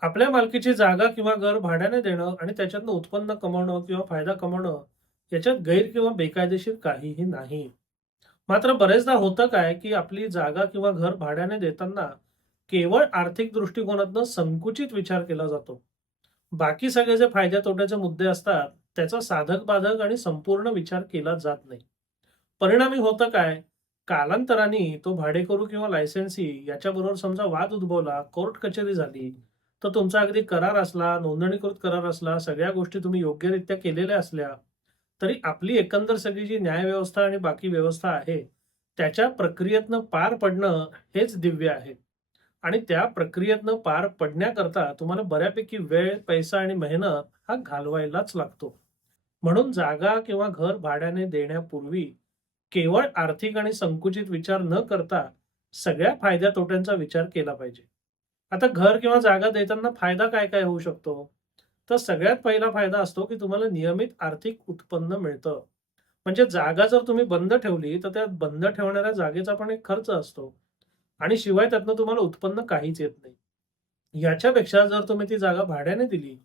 आपल्या मालकीची जागा किंवा घर भाड्याने देणं आणि त्याच्यातनं उत्पन्न कमवणं किंवा फायदा कमवणं याच्यात गैर किंवा बेकायदेशीर काहीही नाही. मात्र बरेचदा होतं काय, की आपली जागा किंवा घर भाड्याने देताना केवळ आर्थिक दृष्टिकोनातनं संकुचित विचार केला जातो. बाकी सगळे जे फायद्या तोट्याचे मुद्दे असतात, त्याचा साधक बाधक आणि संपूर्ण विचार केला जात नाही. परिणामी होतं काय, कालांतराने तो भाडेकरू किंवा लायसन्सी याच्याबरोबर समजा वाद उद्भवला, कोर्ट कचेरी झाली, तर तुमचा अगदी करार असला, नोंदणीकृत करार असला, सगळ्या गोष्टी तुम्ही योग्यरित्या केलेल्या असल्या, तरी आपली एकंदर सगळी जी न्यायव्यवस्था आणि बाकी व्यवस्था आहे, त्याच्या प्रक्रियेतनं पार पडणं हेच दिव्य आहे. आणि त्या प्रक्रियेतनं पार पडण्याकरता तुम्हाला बऱ्यापैकी वेळ, पैसा आणि मेहनत हा घालवायलाच लागतो. म्हणून जागा किंवा घर भाड्याने देण्यापूर्वी केवळ आर्थिक आणि संकुचित विचार न करता सगळ्या फायद्या तोट्यांचा विचार केला पाहिजे. आता घर किंवा जागा देताना फायदा काय काय होऊ शकतो? तर सगळ्यात पहिला फायदा असतो, की तुम्हाला नियमित आर्थिक उत्पन्न मिळतं. म्हणजे जागा जर तुम्ही बंद ठेवली, तर त्या बंद ठेवणाऱ्या जागेचा पण एक खर्च असतो आणि शिवाय त्यातनं तुम्हाला उत्पन्न काहीच येत नाही. याच्यापेक्षा जर तुम्ही ती जागा भाड्याने दिली,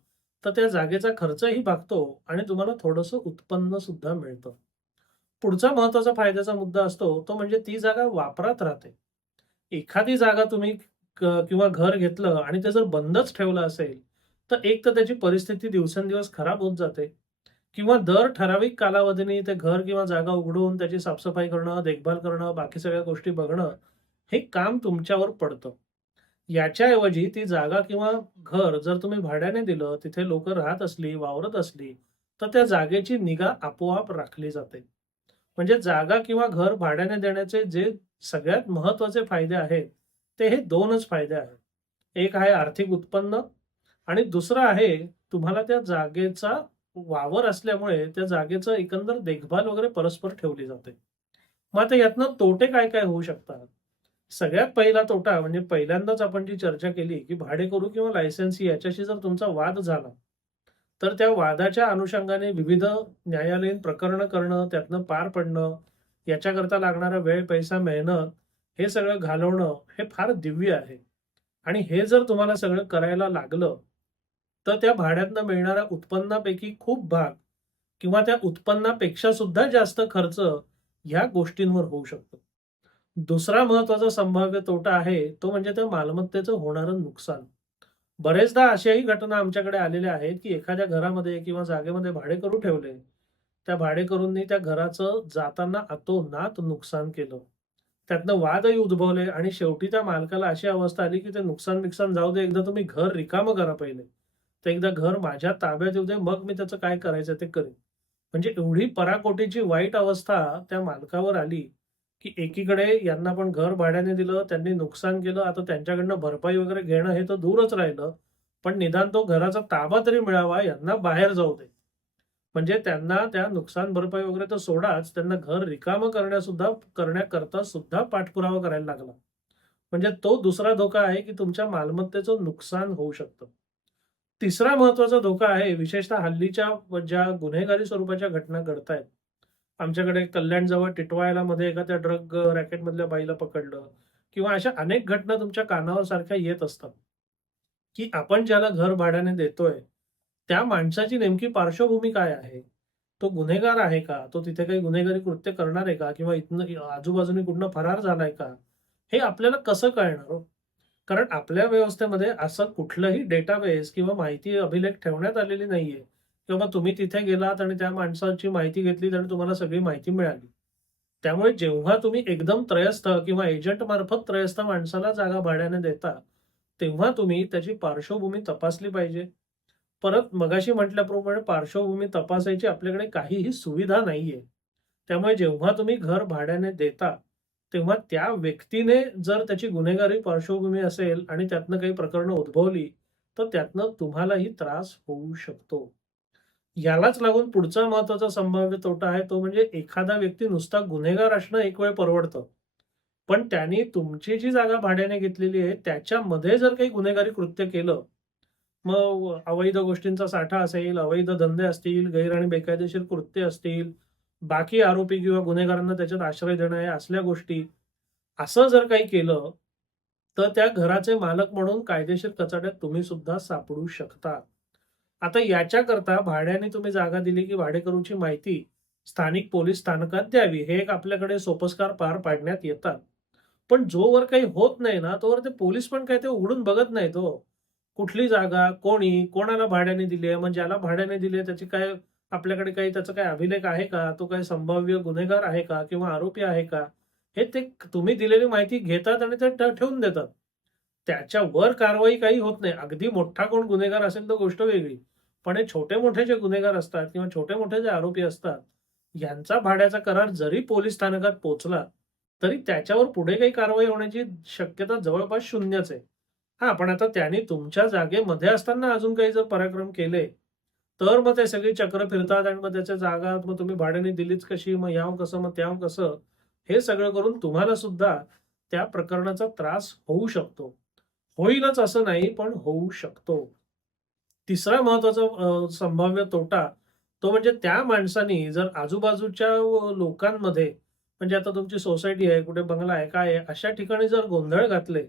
तर त्या जागेचा खर्चही भागतो आणि तुम्हाला थोडंसं उत्पन्न सुद्धा मिळतं. पुढचा महत्त्वाचा फायद्याचा मुद्दा असतो, तो म्हणजे ती जागा वापरात राहते. एखादी जागा तुम्ही किंवा घर घेतलं आणि ते जर बंदच ठेवलं असेल, तर एक तर त्याची परिस्थिती दिवसेंदिवस खराब होत जाते किंवा दर ठराविक कालावधीने ते घर किंवा जागा उघडून त्याची साफसफाई करणं, देखभाल करणं, बाकी सगळ्या गोष्टी बघणं, हे काम तुमच्यावर पडतं. याच्याऐवजी ती जागा किंवा घर जर तुम्ही भाड्याने दिलं, तिथे लोकं राहत असली, वावरत असली, तर त्या जागेची निगा आपोआप राखली जाते. म्हणजे जागा किंवा घर भाड्याने देण्याचे जे सगळ्यात महत्त्वाचे फायदे आहेत, ते हे 2च फायदे आहेत. एक आहे आर्थिक उत्पन्न आणि दुसरं आहे तुम्हाला त्या जागेचा वावर असल्यामुळे त्या जागेचं एकंदर देखभाल वगैरे परस्पर ठेवली जाते. मग आता यातनं तोटे काय-काय होऊ शकतात? सगळ्यात पहिला तोटा म्हणजे पहिल्यांदाच आपण जी चर्चा केली, की भाडेकरू किंवा लायसन्सी याच्याशी जर तुमचा वाद झाला, तर त्या वादाच्या अनुषंगाने विविध न्यायालयीन प्रकरणं करणं, त्यातनं पार पडणं, याच्याकरता लागणारा वेळ, पैसा, मेहनत हे सगळं घालवणं हे फार दिव्य आहे. आणि हे जर तुम्हाला सगळं करायला लागलं, तर त्या भाड्यातनं मिळणाऱ्या उत्पन्नापैकी खूप भाग किंवा त्या उत्पन्नापेक्षा सुद्धा जास्त खर्च ह्या गोष्टींवर होऊ शकतो. दुसरा महत्त्वाचा संभाव्य तोटा आहे, तो म्हणजे त्या मालमत्तेचं होणारं नुकसान. बरेचदा अशाही घटना आमच्याकडे आलेल्या आहेत, की एखाद्या घरामध्ये किंवा जागेमध्ये भाडेकरू ठेवले. त्या भाडेकरूंनी त्या घराचं जाताना अतोनात नुकसान केलं. त्यातनं वादही उद्भवले आणि शेवटी त्या मालकाला अशी अवस्था आली, की ते नुकसान-बिकसान जाऊ दे, एकदा तुम्ही घर रिकामं करा पहिले. तर एकदा घर माझ्या ताब्यात येऊ दे, मग मी त्याचं काय करायचं ते करेन. म्हणजे एवढी पराकोटीची वाईट अवस्था त्या मालकावर आली, की एकीकडे यांना पण घर भाड्याने दिलं, त्यांनी नुकसान केलं. आता त्यांच्याकडनं भरपाई वगैरे घेणं हे तर दूरच राहिलं. पण निदान तो घराचा ताबा तरी मिळावा, यांना बाहेर जाऊ दे. म्हणजे त्यांना त्या नुकसान भरपाई वगैरे तर सोडाच, त्यांना घर रिकामं करण्याकरता सुद्धा पाठपुरावा करायला लागला. म्हणजे तो दुसरा धोका आहे, की तुमच्या मालमत्तेचं नुकसान होऊ शकतं. तिसरा महत्त्वाचा धोका आहे, विशेषतः हल्लीच्या ज्या गुन्हेगारी स्वरूपाच्या घटना घडतायत. आमच्याकडे कल्याणजवळ टिटवाळ्यामध्ये एखाद्या ड्रग रॅकेटमधल्या बाईला पकडलं किंवा अशा अनेक घटना तुमच्या कानावर सारख्या येत असतात, की आपण ज्याला घर भाड्याने देतोय, त्या माणसाची नेमकी पार्श्वभूमी काय आहे? तो गुन्हेगार आहे का? तो तिथे काही गुन्हेगारी कृत्य करणार आहे का? किंवा इथनं आजूबाजूने कुठनं फरार झालाय का? हे आपल्याला कसं कळणार हो? कारण आपल्या व्यवस्थेमध्ये असं कुठलंही डेटाबेस किंवा माहिती अभिलेख ठेवण्यात आलेली नाहीये. किंवा तुम्ही तिथे गेलात आणि त्या माणसाची माहिती घेतलीत आणि तुम्हाला सगळी माहिती मिळाली. त्यामुळे जेव्हा तुम्ही एकदम त्रयस्थ किंवा एजंट मार्फत त्रयस्थ माणसाला जागा भाड्याने देता, तेव्हा तुम्ही त्याची पार्श्वभूमी तपासली पाहिजे. परत मगाशी म्हटल्याप्रमाणे पार्श्वभूमी तपासायची आपल्याकडे काहीही सुविधा नाहीये. त्यामुळे जेव्हा तुम्ही घर भाड्याने देता, तेव्हा त्या व्यक्तीने जर त्याची गुन्हेगारी पार्श्वभूमी असेल आणि त्यातनं काही प्रकरणं उद्भवली, तर त्यातनं तुम्हालाही त्रास होऊ शकतो. यालाच लागून पुढचा महत्त्वाचा संभाव्य तोटा आहे, तो म्हणजे एखादा व्यक्ती नुसता गुन्हेगार असणं एक वेळ परवडतं. पण त्याने तुमची जी जागा भाड्याने घेतलेली आहे, त्याच्यामध्ये जर काही गुन्हेगारी कृत्य केलं, मग अवैध गोष्टींचा साठा असेल, अवैध धंदे असतील, गैर आणि बेकायदेशीर कृत्य असतील, बाकी आरोपी किंवा गुन्हेगारांना त्याच्यात आश्रय देणं आहे, असल्या गोष्टी. असं जर काही केलं, तर त्या घराचे मालक म्हणून कायदेशीर कचाट्यात तुम्ही सुद्धा सापडू शकता. आता याच्याकरता भाड्याने तुम्ही जागा दिली, की भाडेकरूची माहिती स्थानिक पोलीस स्थानकात द्यावी. हे एक आपल्याकडे सोपस्कार पार पाडण्यात येतात. पण जोवर काही होत नाही ना, तोवर ते पोलीस पण काय ते उघडून बघत नाहीत हो. कुठली जागा, कोणी, कोणाला भाड्याने दिली आहे, मग ज्याला भाड्याने दिली आहे त्याची काय आपल्याकडे काही त्याचा काही अभिलेख आहे का? तो काही संभाव्य गुन्हेगार आहे का? किंवा आरोपी आहे का? हे ते तुम्ही दिलेली माहिती घेतात आणि ते ठेवून देतात. त्याच्यावर कारवाई काही होत नाही. अगदी मोठा कोण गुन्हेगार असेल तर गोष्ट वेगळी. पण हे छोटे-मोठे जे गुन्हेगार असतात किंवा छोटे-मोठे जे आरोपी असतात, यांचा भाड्याचा करार जरी पोलीस स्थानकात पोहोचला, तरी त्याच्यावर पुढे काही कारवाई होण्याची शक्यता जवळपास शून्यच आहे. हां, पण आता त्याने तुमच्या जागेमध्ये असताना अजून काही जर पराक्रम केले, तर मग ते सगळी चक्र फिरतात आणि मग त्याच्या जागा मग तुम्ही भाड्याने दिलीच कशी, मग ह्याव कसं, मग त्याव कसं, हे सगळं करून तुम्हाला सुद्धा त्या प्रकरणाचा त्रास होऊ शकतो. होईलच असं नाही, पण होऊ शकतो. तिसरा महत्त्वाचा संभाव्य तोटा, तो म्हणजे त्या माणसानी जर आजूबाजूच्या लोकांमध्ये म्हणजे आता तुमची सोसायटी आहे, कुठे बंगला आहे, काय आहे, अशा ठिकाणी जर गोंधळ घातले,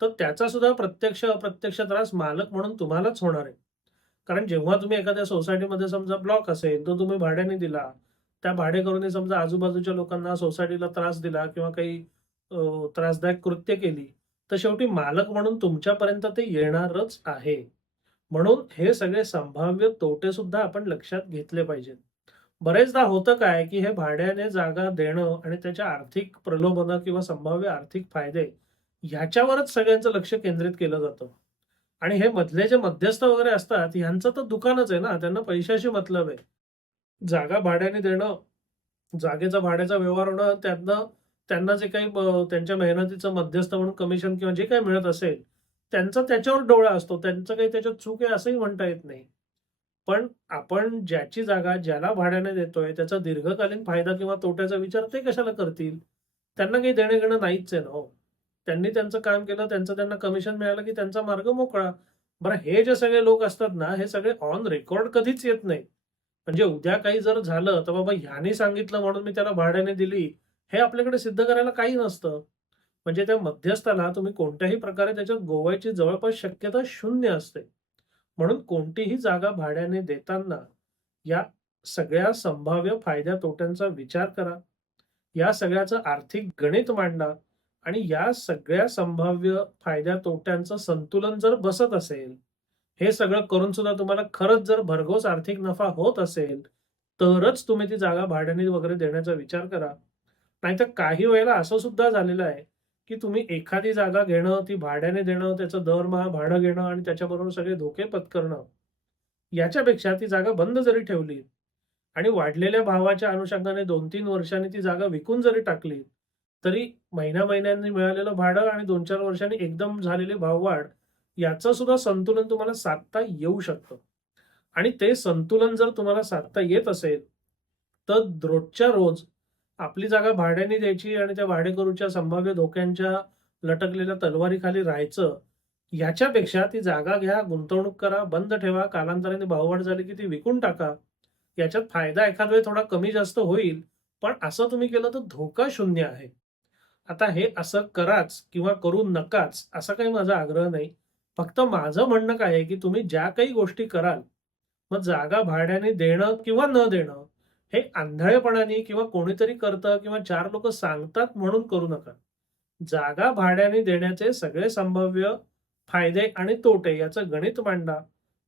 तर त्याचा सुद्धा प्रत्यक्ष, अप्रत्यक्ष त्रास मालक म्हणून तुम्हालाच होणार आहे. कारण जेव्हा तुम्ही एखाद्या सोसायटीमध्ये समजा ब्लॉक असेल, तो तुम्ही भाड्याने दिला. त्या भाडेकरूने समजा आजूबाजूच्या लोकांना, सोसायटीला त्रास दिला किंवा काही त्रासदायक कृत्य केली, तर शेवटी मालक म्हणून तुमच्यापर्यंत ते येणारच आहे. म्हणून हे सगळे संभाव्य तोटे सुद्धा आपण लक्षात घेतले पाहिजेत. बरेचदा होतं काय, की हे भाड्याने जागा देणं आणि त्याच्या आर्थिक प्रलोभनं किंवा संभाव्य आर्थिक फायदे ह्याच्यावरच सगळ्यांचं लक्ष केंद्रित केलं जातं. आणि हे मधले जे मध्यस्थ वगैरे असतात, ह्यांचं तर दुकानच आहे ना, त्यांना पैशाशी मतलब आहे. जागा भाड्याने देणं, जागेचा भाड्याचा व्यवहार होणं, त्यातनं त्यांना जे काही त्यांच्या मेहनतीचं मध्यस्थ म्हणून कमिशन किंवा जे काही मिळत असेल, त्यांचा त्याच्यावर डोळा असतो. त्यांचं काही त्याच्यात चूक आहे असंही म्हणता येत नाही. पण आपण ज्याची जागा ज्याला भाड्याने देतोय, त्याचा दीर्घकालीन फायदा किंवा तोट्याचा विचार ते कशाला करतील? त्यांना काही देणं-घेणं नाहीच आहे ना हो. त्यांनी त्यांचं काम केलं, त्यांचं त्यांना कमिशन मिळालं, की त्यांचा मार्ग मोकळा. बरं हे जे सगळे लोक असतात ना, हे सगळे ऑन रेकॉर्ड कधीच येत नाहीत. म्हणजे उद्या काही जर झालं, तर बाबा ह्याने सांगितलं म्हणून मी त्याला भाड्याने दिली, हे आपल्याकडे सिद्ध करायला काही नसतं. म्हणजे त्या मध्यस्थाला तुम्ही कोणत्याही प्रकारे त्याच्यात गोवायची जवळपास शक्यता शून्य असते. म्हणून कोणतीही जागा भाड्याने देताना या सगळ्या संभाव्य फायद्या-तोट्यांचा विचार करा. या सगळ्याचं आर्थिक गणित मांडा आणि या सगळ्या संभाव्य फायद्या-तोट्यांचं संतुलन जर बसत असेल, हे सगळं करून सुद्धा तुम्हाला खरंच जर भरघोस आर्थिक नफा होत असेल, तरच तुम्ही ती जागा भाड्याने वगैरे देण्याचा विचार करा. नाहीतर काही वेळेला असं सुद्धा झालेलं आहे, की तुम्ही एखादी जागा घेणं, ती भाड्याने देणं, त्याचं दरमहा भाडं घेणं आणि त्याच्याबरोबर सगळे धोके पत्करणं, याच्यापेक्षा ती जागा बंद जरी ठेवली आणि वाढलेल्या भावाच्या अनुषंगाने 2-3 वर्षांनी ती जागा विकून जरी टाकली, तरी महिन्या-महिन्यांनी मिळालेलं भाडं आणि 2-4 वर्षांनी एकदम झालेली भाववाढ याचं सुद्धा संतुलन तुम्हाला साधता येऊ शकतं. आणि ते संतुलन जर तुम्हाला साधता येत असेल, तर रोजच्या रोज आपली जागा भाड्याने द्यायची आणि त्या भाडेकरूच्या संभाव्य धोक्यांच्या लटकलेल्या तलवारीखाली राहायचं, ह्याच्यापेक्षा ती जागा घ्या, गुंतवणूक करा, बंद ठेवा, कालांतराने भाववाढ झाली की ती विकून टाका. याच्यात फायदा एखाद वेळी थोडा कमी जास्त होईल, पण असं तुम्ही केलं तर धोका शून्य आहे. आता हे असं कराच किंवा करू नकाच असा काही माझा आग्रह नाही. फक्त माझं म्हणणं काय आहे, की तुम्ही ज्या काही गोष्टी कराल, मग जागा भाड्याने देणं किंवा न देणं, हे आंधळेपणाने किंवा कोणीतरी करतं किंवा 4 लोकं सांगतात म्हणून करू नका. जागा भाड्याने देण्याचे सगळे संभाव्य फायदे आणि तोटे याचं गणित मांडा.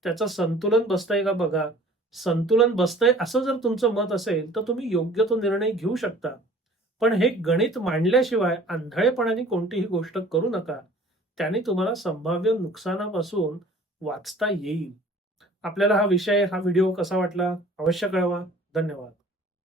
त्याचं संतुलन बसतंय का बघा. संतुलन बसतंय असं जर तुमचं मत असेल, तर तुम्ही योग्य तो निर्णय घेऊ शकता. पण हे गणित मांडल्याशिवाय आंधळेपणाने कोणतीही गोष्ट करू नका. त्याने तुम्हाला संभाव्य नुकसानापासून वाचता येईल. आपल्याला हा विषय, हा व्हिडिओ कसा वाटला अवश्य कळवा. धन्यवाद.